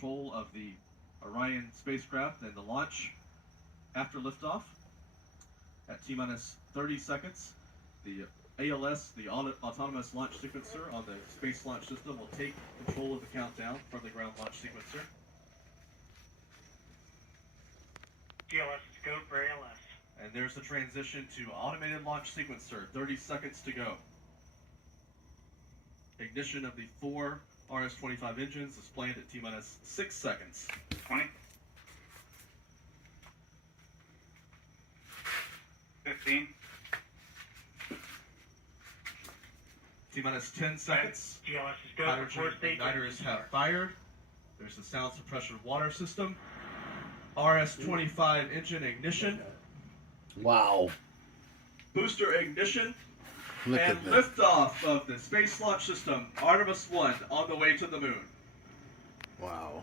control of the Orion spacecraft and the launch after liftoff. At T-minus 30 seconds, the ALS, the autonomous launch sequencer on the Space Launch System, will take control of the countdown from the ground launch sequencer. GLS is go for ALS. And there's the transition to automated launch sequencer, 30 seconds to go. Ignition of the 4 RS-25 engines is planned at T-minus 6 seconds. 20. 15. T-minus 10 seconds. GLS is go for Hydrogen igniters have fired. There's the sound suppression water system. RS-25 engine ignition. Wow. Booster ignition. Look And at this. liftoff of the Space Launch System, Artemis I, on the way to the moon. Wow.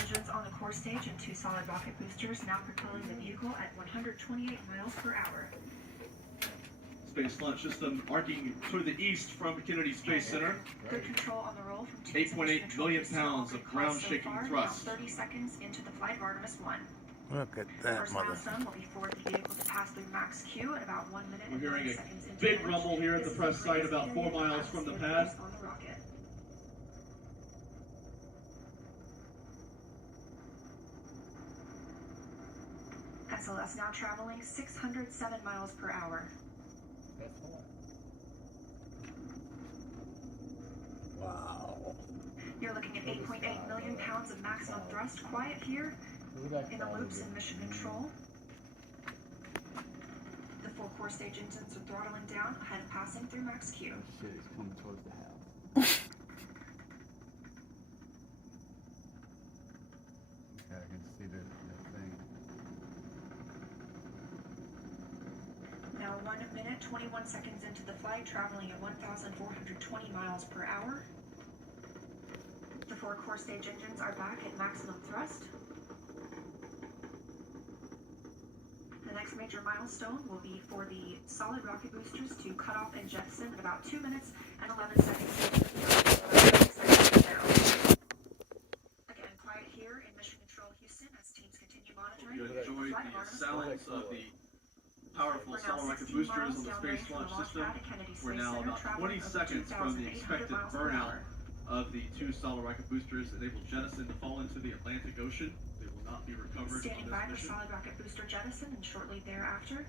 Engines on the core stage and 2 solid rocket boosters now propelling the vehicle at 128 miles per hour. Space Launch System arcing toward the east from Kennedy Space Center. Good control on the roll from 8.8 million pounds of ground-shaking thrust. 30 seconds into the flight of Artemis I. Look at that, First mother. milestone will be for the vehicle to pass through max Q at about 1 minute We're and hearing 9 a seconds into big launch. rumble here at the This press is site the about 4 greatest miles from the atmosphere pad. on the rocket. SLS now traveling 607 miles per hour. Wow. You're looking at 8.8 million pounds of maximum thrust. Quiet here in the loops in mission control. The 4 core stage engines are throttling down ahead of passing through max Q. Shit is coming towards the house. Okay, I can see the thing. Now 1 minute, 21 seconds into the flight, traveling at 1,420 miles per hour. The 4 core stage engines are back at maximum thrust. The next major milestone will be for the solid rocket boosters to cut off and jettison at about 2 minutes and 11 seconds into the flight. Again, quiet here in Mission Control Houston as teams continue monitoring. You enjoyed flight of the Artemis sounds of the powerful We're now solid rocket 16 boosters miles on the downrange Space from Launch the launch System. pad at Kennedy We're Space now Center, about traveling 20 over seconds from the 2,800 expected miles per burnout hour. of the 2 solid rocket boosters that they will jettison to fall into the Atlantic Ocean. They will not be recovered Standing on by this for mission. solid rocket booster jettison and shortly thereafter.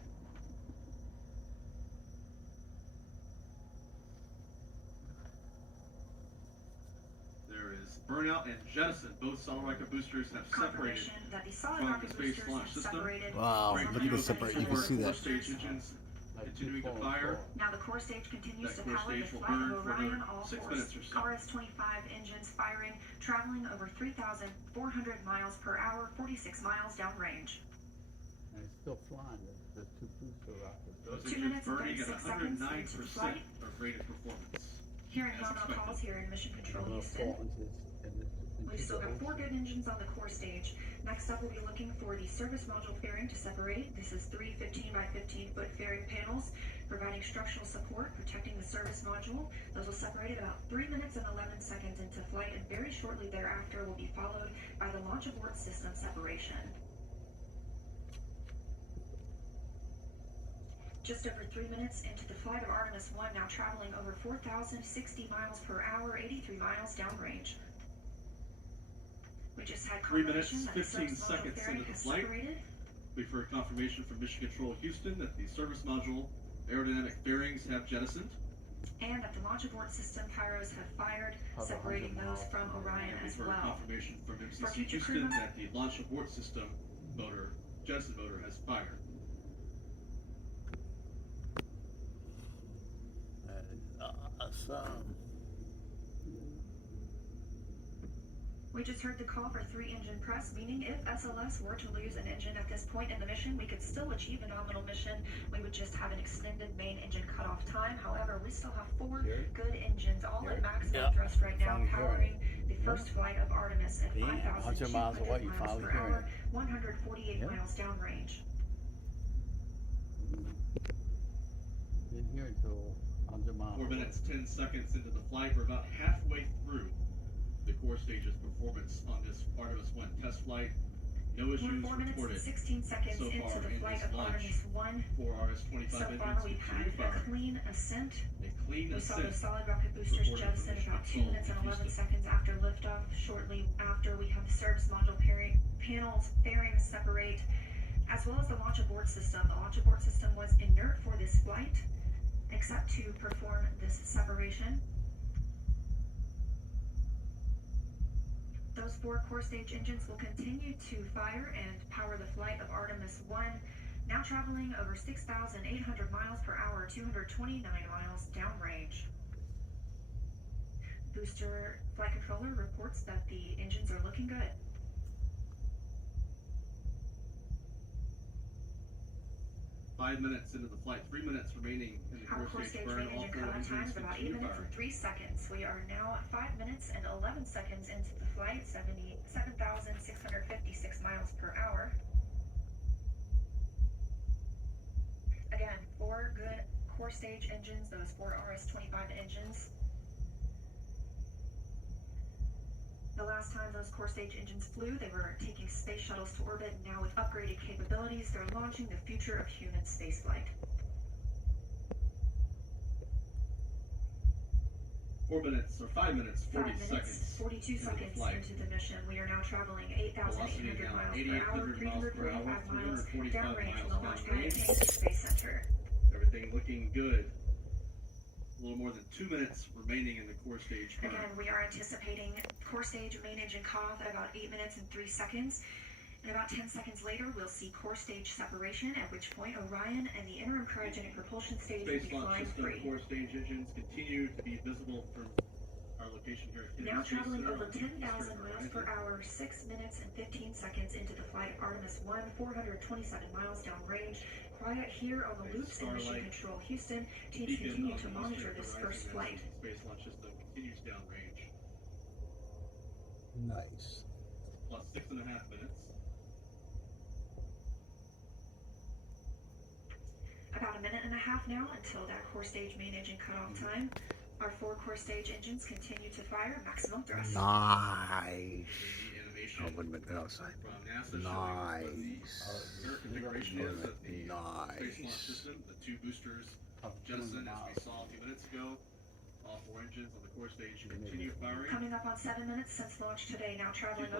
There is burnout and jettison. Both solid rocket boosters have separated Confirmation that the solid from the rocket Space boosters Launch have System. separated. Wow, Great look at view the of separate. You four can see core that. stage engines continuing to fire. Now the core stage continues That to core power the stage will flight burn of for Orion, another all 6 four minutes or so. RS-25 engines firing, traveling over 3,400 miles per hour, 46 miles downrange. And it's still flying. The 2 booster rockets. Those 2 engines minutes and burning at 36 seconds into 109% flight. of rated performance. Hearing As nominal expected. calls here in Mission Control It'll Houston. fall into We've still got 4 good engines on the core stage. Next up, we'll be looking for the service module fairing to separate. This is 3 15 by 15 foot fairing panels, providing structural support, protecting the service module. Those will separate at about 3 minutes and 11 seconds into flight, and very shortly thereafter will be followed by the launch abort system separation. Just over 3 minutes into the flight of Artemis I, now traveling over 4,060 miles per hour, 83 miles downrange. We just had 3 minutes, confirmation that the 15 service module seconds fairing into the has flight. separated. We've heard confirmation from Mission Control Houston that the service module aerodynamic fairings have jettisoned. And that the launch abort system pyros have fired, separating those from Orion And we've as heard well. confirmation from For MCC future crew Houston members- that the launch abort system motor, jettison motor, has fired. That is awesome. We just heard the call for 3-engine press, meaning if SLS were to lose an engine at this point in the mission, we could still achieve a nominal mission. We would just have an extended main engine cutoff time. However, we still have 4 good engines, all at maximum thrust right now, Finally hearing powering the first flight of Artemis at Damn, 5,200 miles away, you miles finally per hearing hour, it. 148 Yeah. miles downrange. to 100 miles. 4 minutes, 10 seconds into the flight. We're about halfway through the core stage's performance on this Artemis I test flight. No We're issues 4 minutes and reported 16 seconds so into far the in flight this of launch. Artemis I. 4 RS-25 So engines far, we've had continue a firing. clean ascent. A clean We saw ascent. those solid rocket boosters reported jettison from Mission about 2 Control minutes and in 11 Houston. seconds after liftoff. Shortly after, we have the service module panels fairings separate, as well as the launch abort system. The launch abort system was inert for this flight, except to perform this separation. Those 4 core stage engines will continue to fire and power the flight of Artemis I, now traveling over 6,800 miles per hour, 229 miles downrange. Booster flight controller reports that the engines are looking good. 5 minutes into the flight, 3 minutes remaining in the Our core core stage stage burn. main All engine 4 cutoff time engines is about 8 continue minutes and firing. 3 seconds. We are now at 5 minutes and 11 seconds into the flight, 7,656 miles per hour. Again, 4 good core stage engines, those 4 RS-25 engines. The last time those core stage engines flew, they were taking space shuttles to orbit. Now with upgraded capabilities, they're launching the future of human spaceflight. 4 minutes, or 5 minutes, 40 5 minutes, seconds 42 into the seconds flight. into the mission. We are now traveling Velocity 8,800 now miles per 8,800 hour, miles per hour, 345 miles 345 downrange from the miles launch pad at downrange. Kennedy Space Center. Everything looking good. A little more than 2 minutes remaining in the core stage burn. Again, we are anticipating core stage main engine cutoff at about 8 minutes and 3 seconds. And about 10 seconds later, we'll see core stage separation, at which point Orion and the interim cryogenic propulsion stage will Space be launch flying system free. core stage engines continue to be visible from our location here at Kennedy Now Space traveling Center over on the 10,000 eastern miles per horizon. hour, 6 minutes and 15 seconds into the flight of Artemis I, 427 miles downrange. Quiet here on the A loops in Mission starlight Control Houston. Teams beacon continue on to the monitor eastern this horizon first as flight. the space launch system continues downrange. Nice. Plus 6.5 minutes. About a minute and a half now until that core stage main engine cutoff time. Our 4 core stage engines continue to fire maximum thrust. Nice. The animation Oh, wait a minute, outside. from NASA showing what the Nice. current configuration is of the space launch Nice. system. The 2 boosters jettison, as we saw a few minutes ago. All 4 engines on the core stage continue firing. Coming up on 7 minutes since launch today, now traveling over